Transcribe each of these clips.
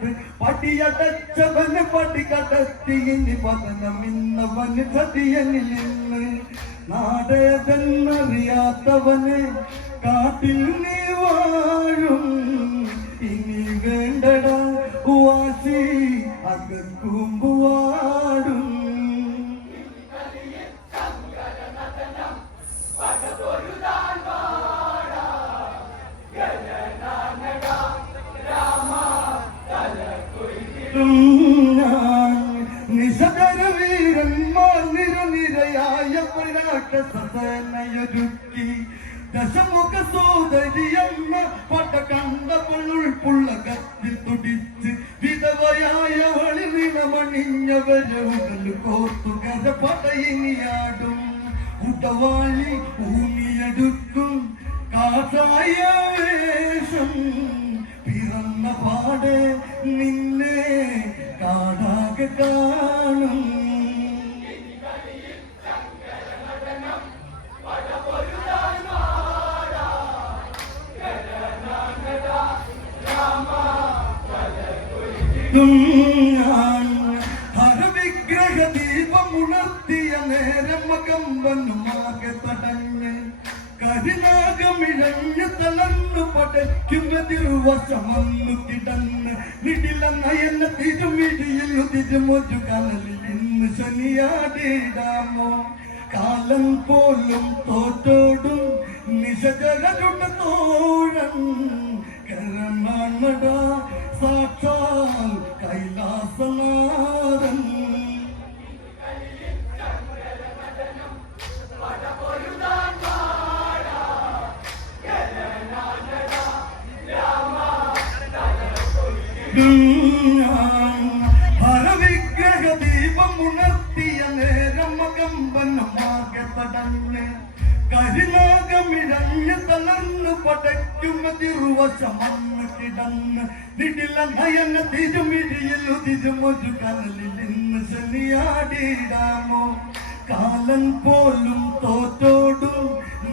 കയർത്ത് പടിയടച്ചവന് പടി കടത്തി ഇനി ചതിയനിൽ ചതിയനിലിന്ന് നാടയതെന്നറിയാത്തവന് കാട്ടിൽ നീ വാഴും. ഇനി വേണ്ടടാ വാശി അകക്കുമ്പുവാടും നിശകര വീരന്മാർ നിരുനിരയായ രാക്ഷസേനയൊരുക്കി ദശമുഖ സോദരിയെന്ന പട കണ്ടപ്പോൾ ഉൾപ്പുള്ള കത്തി തുടിച്ച് വിധവയായവളി നിണമണിഞ്ഞവരെ ഉടൽ കോർത്തു കര പടയിനിയാടും കുട്ടവാളി ഭൂമിയെടുക്കും കാസായ വേഷം. പാടെ നിന്നെ കാടാകെ കാണും. കരിനാഗമിഴഞ്ഞ് തളർന്നു പടയ്ക്കുന്ന തിരുവശമന്നു കിടന്ന്. നിടില നയന തിരുമിടിയിൽ തിരുമൊരു കനലിൽ ഇന്ന് ശനിയാടിടാമോ കാലം പോലും തോറ്റോടും നിശകരുടെ തോഴൻ കരണമട കരിനാഗമിഴഞ്ഞ് തളർന്നു പടയ്ക്കുന്ന തിരുവശമന്ന് കിടന്ന് നിടില നയന തിരുമിഴിയിൽ തിരുമൊരു കനലിൽ ശനിയാടിയിടാമോ? കാലൻ പോലും തോറ്റോടും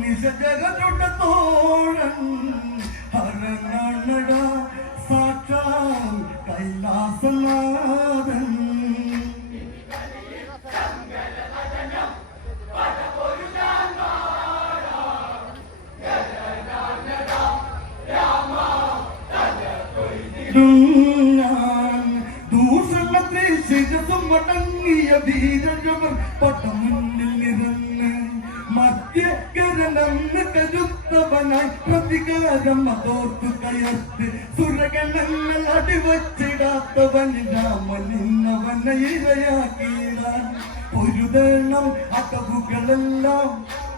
നിശജരുടെ തോഴൻ. ഹരണട സാക്ഷാൽ കൈലാസനാഥൻ. ദൂഷണത്തെ ശിരസും മടങ്ങിയ വീരജവർ പട്ടമുന്നിൽ നിറന്ന് മധ്യകരണെന്ന് കരുത്തവനായി പ്രതികാരം അതോർത്തു കയർത്ത് സുരഗണങ്ങൾ അടിവച്ചിടാത്തവൻ രാമനിന്നവനെ ഇരയാക്കിയിടാൻ വേണം അടവുകളെല്ലാം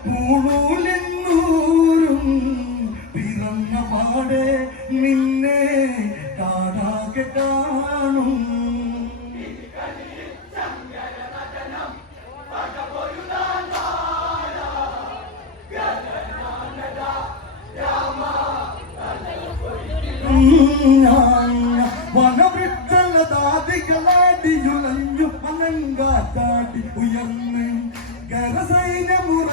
പൂണൂലെന്നൂരും പാടെ നിന്നെ കാടാകെ കാണും വനവൃക്ഷലതാദികളാടിയുളഞ്ഞു അനങ്കാറ്റാടി ഉയർന്ന് കരസൈന്യമുറഞ്ഞു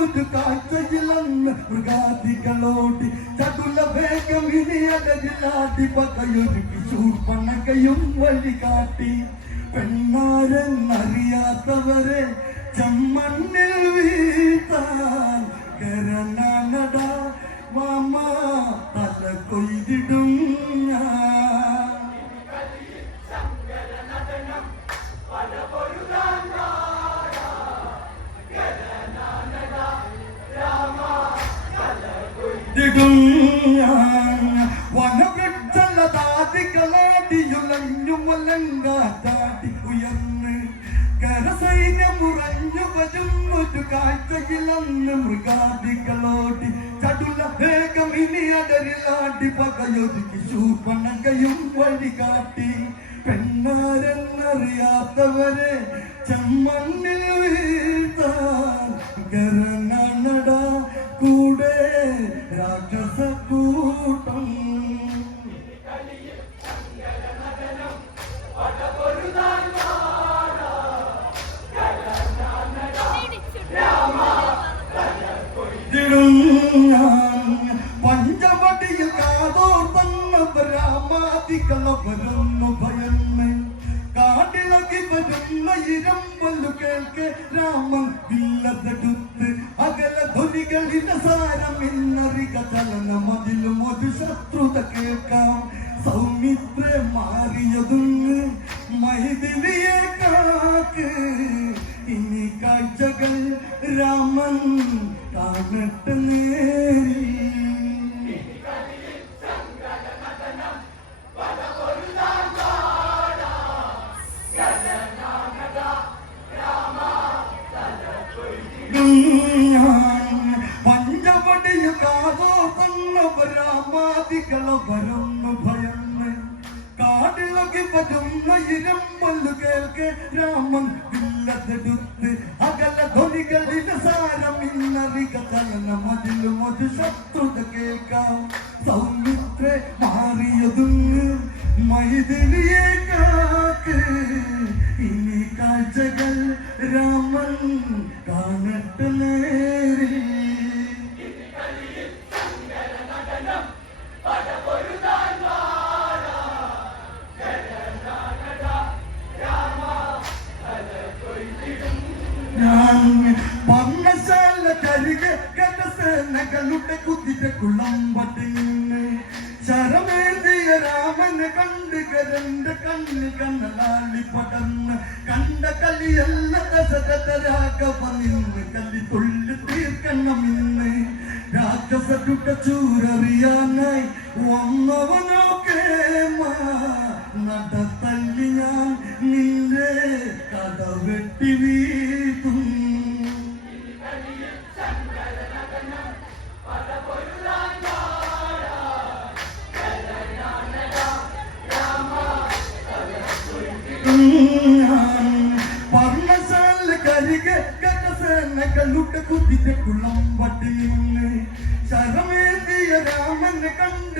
വരുന്നൊരു കാഴ്ചയിലന്ന് മൃഗാദികളോടി. ചതുല വേഗം ഇനി അടയിലാടി പകയൊരുക്കി ശൂർപ്പണകയും വഴികാട്ടി. പെണ്ണാരെന്നറിയാത്തവരെ ചമ്മണ്ണിൽ മലങ്കാറ്റാടി ഉയർന്ന് കരസൈന്യമുറഞ്ഞു വരുന്നൊരു കാഴ്ചയിലന്ന് മൃഗാദികളോടി. ചടുല വേഗം ഇനി അടരിലാടി. പകയൊരുക്കി ശൂർപ്പണകയും വഴി കാട്ടി പെണ്ണാരെന്നറിയാത്തവരെ ചെമ്മണ്ണിൽ വീഴ്ത്താൻ ഗരനട കൂടെ രാക്ഷസ കൂട്ടം ധ്വനികളിന്റെ സാരം ഇന്നറിക ചലനം അതിലും ഒരു ശത്രുത കേൾക്കാം സൗമിത്ര മാറിയതും മൈഥിലിയെ കാക്ക് ഇനി കാഴ്ചകൾ രാമൻ കാണട്ടെ നേരി രാമൻ വില്ലതെടുത്ത് അകല ധ്വനികളിൽ സാരം ഇന്നറിക ചലനം അതിലും ഒരു ശത്രുത കേൾക്കാം. സൗമിത്ര മാറിയതും മൈഥിലിയെ കാക്ക്. ഇനി കാഴ്ചകൾ രാമൻ കാണട്ടെ നേരിൽ. കടസേനകളുടെ കുതിര കുളമ്പട്ടിന്ന് ശരമേന്തിയ രാമനെ കണ്ട് കരണ്ട് കണ്ണ് കണ്ണലാളി പടന്ന് കണ്ട കലിയല്ല ദശരഥരാഘവ നിന്ന് കലി തുള്ളി തീർക്കണമെന്ന് രാക്ഷസരുടെ ചൂരറിയാനായി വന്നവനൊക്കെ നടത്തല്ലി ഞാൻ നിന്റെ കഥ വെട്ടി വീഴ്ത്തും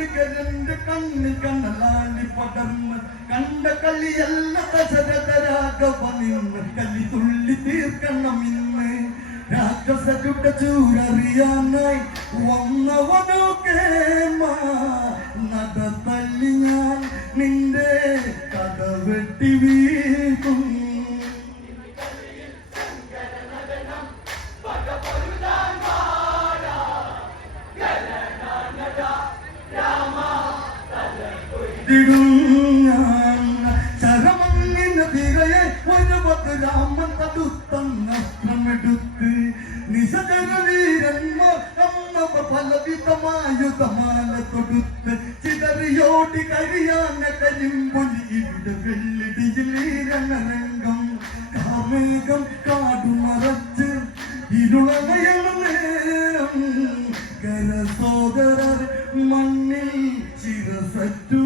രാമനെ കണ്ട് കരന്റെ കണ്ണ് കണ്ണലാളി പടർന്ന് കണ്ട കളിയല്ല ദശരഥരാഘവ നിന്ന് കലി തുള്ളി തീർക്കണം ഇന്ന്. രാക്ഷസരുടെ ചൂരറിയാനായി വന്നവനൊക്കെ നടത്തല്ലി ഞാൻ നിന്റെ കഥ വെട്ടി വീഴ്ത്തും ഇടും ഞാൻ. ശരമങ്ങിനെതിരെ ഒരുപത് രാമൻ തടുത്തന്നസ്ത്രമെടുത്ത് നിശകര വീരന്മാർ അമ്മവ പലവിധമായുധമാല തൊടുത്ത് ചിതറിയോടി കരിയാന കരിമ്പൊലി ഇവിടെ വെള്ളിടിയിലീരണരംഗം കാമേകം കാടുമറച്ച് ഇരുളമയണ നേരം കരസോദരർ മണ്ണിൽ ശിരസറ്റു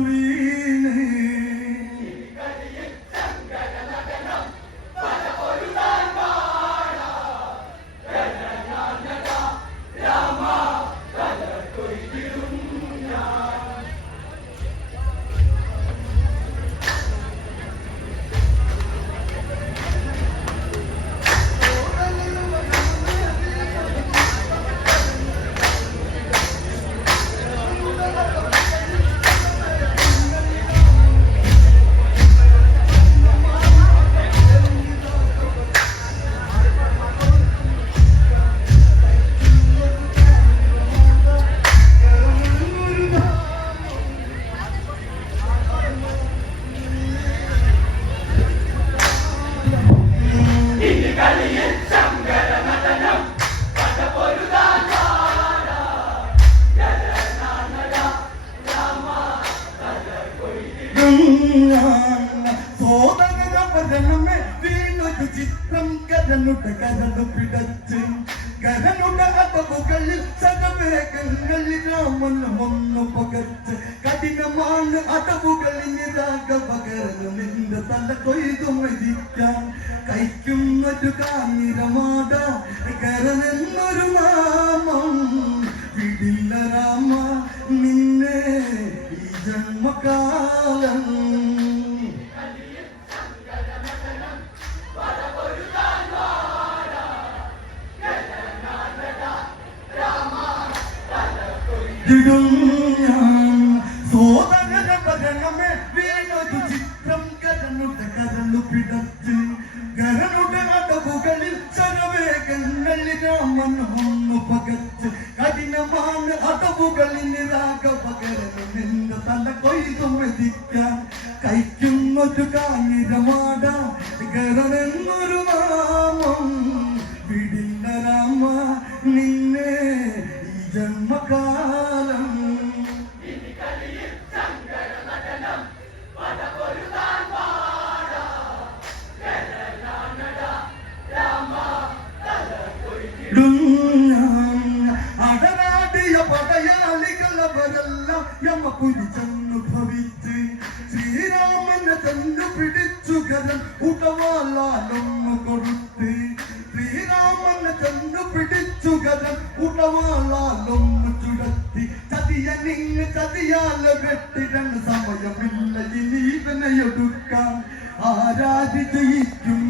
രാമൻ വന്നു പകർച്ച് കഠിനമാണ് അതവുകളിൽ രാഘവകരന് നിന്റെ തല കൊയ്തു മരിക്കാൻ കഴിക്കുന്നൊരു കാഞ്ഞിരമാട കരനെന്നൊരു നാമം. വിടില്ല രാമ നിന്നെ ഈ ജന്മകാലം ഇടും ഞാൻ സോദര ഭരണമേ വീണൊരു ചിത്രം കരനുട കരളു പിടച്ച് കരനുട അടവുകളിൽ ശരവേഗങ്ങളിൽ രാമൻ ഒന്നു പകച്ച് കഠിനമാണ് അടവുകളിൽ രാഘവകരന് നിന്റെ തല കൊയ്തു മെതിക്കാൻ കൈക്കുന്നൊരു കാഞ്ഞിരമാട കരനെന്നൊരു നാമം പടയാളികളവരെല്ലാം യമ്മ കുരിച്ചെന്നു ഭവിച്ച് ശ്രീരാമനെ തന്നു പിടിച്ചു ഗതൻ ഉടവാലാലൊന്നു കൊടുത്ത്. ശ്രീരാമനെ തന്നു പിടിച്ചു ഗതൻ ഉടവാലാലൊന്നു ചുടത്തി. ചതിയ നിങ്ങ് ചതിയാലെ വെട്ടിടൻ സമയമില്ല ഇനി ആരാധി ജയിക്കും.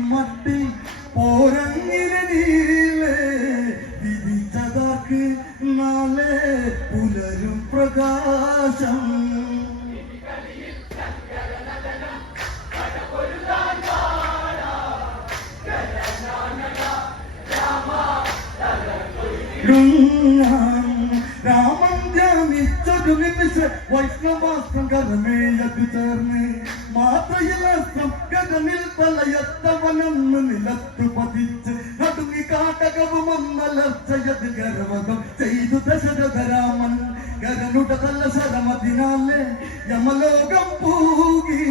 തലയത്തവനെന്ന് നിലത്തു പതിച്ച് നടുങ്ങി കാട്ടകവും ഒന്നലർച്ചയത് ഗർവതം ചെയ്തു ദശരഥരാമൻ കരനുട തല്ല ശരമതിനാലെ യമലോകം പൂകി.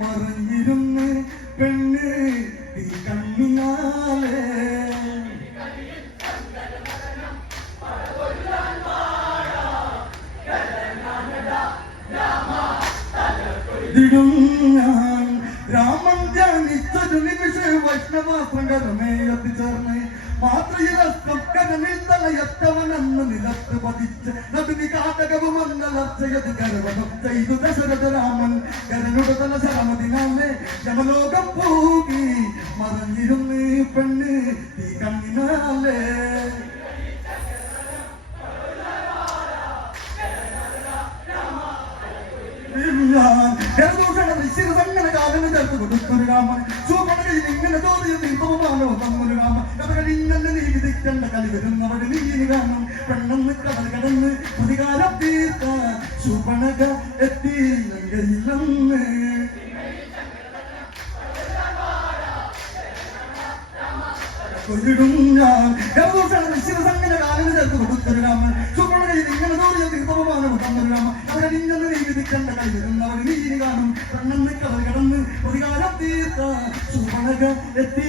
മറിഞ്ഞിരുന്ന് പെണ്ണ് ഈ കണ്ണിനാലേ. ദിടും ഞാൻ രാമൻ ധ്യാനിച്ചൊരു നിമിഷ വൈഷ്ണവാസ്ത്രം കരമേ എത്തിച്ചേർന്ന് മാത്രയിലസ്ത്രം കരനിൽ തലയത്തവനെന്ന് നിലത്ത് പതിച്ച് നടുങ്ങി കാട്ടകവും അന്നലർച്ചയത് കരവനം ചെയ്തു ദശരഥരാമൻ കരനുട തല ശരമതിനാമേ യമലോകം പോകി മറഞ്ഞിരുന്ന് പെണ്ണ് തീ കണ്ണിനാലേ രാമൻ. സൂപ്പണകയിൽ ഇങ്ങനെ തോന്നിയ ദീപമാണോ തമ്മൊരു രാമ കഥകൾ ഇങ്ങനെ നീ വിധിക്കേണ്ട കളി വരുന്നവട് നീ കാണും പെണ്ണെന്ന് കടൽ കടന്ന് പ്രതികാരം തീർത്ത സുപണക കൊല്ലിടും ഞാൻ. നിശ്ചിതസംഗന കാലിന് ചേർത്ത് കൊടുത്തൊരു രാമൻ? സുപണകയിൽ ഇങ്ങനെ തോന്നിയ ദീപമാണോ തമ്മൊരു രാമ കഥകൾ ഇങ്ങനെ നീ വിധിക്കേണ്ട കളി വരുന്നവട് കാണും. പെണ്ണെന്ന് എത്തി.